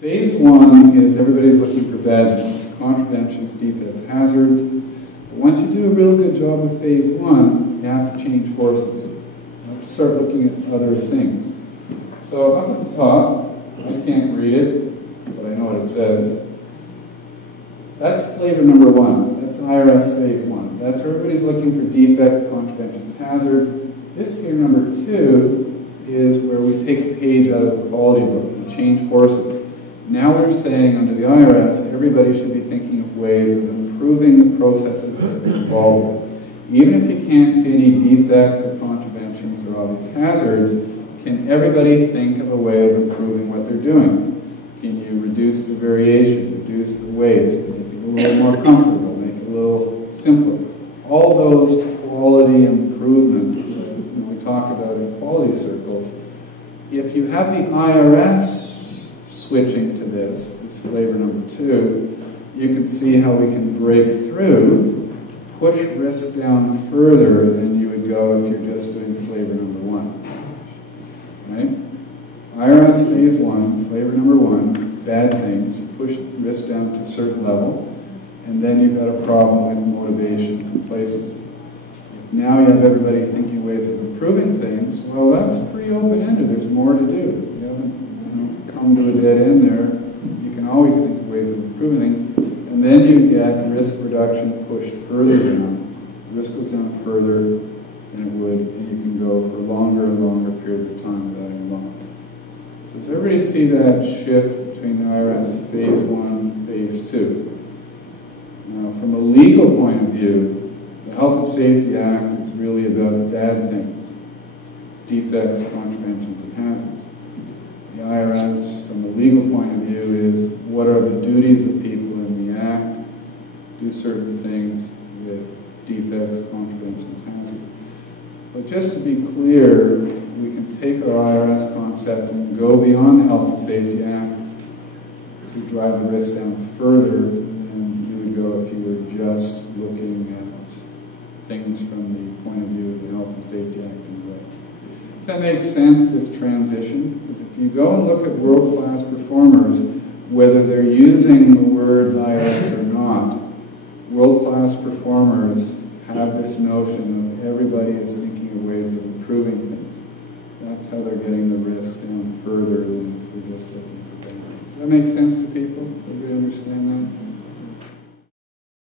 Phase one is everybody's looking for bad things, contraventions, defects, hazards. But once you do a real good job with phase one, you have to change courses. You have to start looking at other things. So up at the top, I can't read it, but I know what it says. That's flavor number one. That's IRS phase one. That's where everybody's looking for defects, contraventions, hazards. This flavor number two is where we take a page out of the quality book and change courses. Now we're saying under the IRS, everybody should be thinking of ways of improving the processes that they're involved with. Even if you can't see any defects or contraventions or obvious hazards, can everybody think of a way of improving what they're doing? Can you reduce the variation, reduce the waste, make it a little more comfortable, make it a little simpler? All those quality improvements that we talk about in quality circles, if you have the IRS switching to this flavor number two, you can see how we can break through, push risk down further than you would go if you're just doing flavor number one. Right? IRS phase one, flavor number one, bad things, push risk down to a certain level, and then you've got a problem with motivation and complacency. If now you have everybody thinking ways of improving things, well, that's pretty open-ended. There's more to do. You haven't come to a dead end there. You can always think of ways of improving things, and then you get risk reduction pushed further down. Risk goes down further than it would, and you can go for longer and longer periods of time without any loss. So does everybody see that shift between the IRS phase one, phase two? Now, from a legal point of view, the Health and Safety Act is really about bad things, defects, contraventions, and hazards. The IRS, from a legal point of view, is what are the duties of people in the Act, do certain things with defects, contraventions, hazards. But just to be clear, we can take our IRS concept and go beyond the Health and Safety Act to drive the risk down further than you would go if you were just looking at things from the point of view of the Health and Safety Act in the way. Does that make sense, this transition? Because if you go and look at world-class performers, whether they're using the words IRS or not, world-class performers have this notion of everybody is thinking of ways of improving things. That's how they're getting the risk down further than if we're just looking for benefits. Does that make sense to people? Does everybody understand that?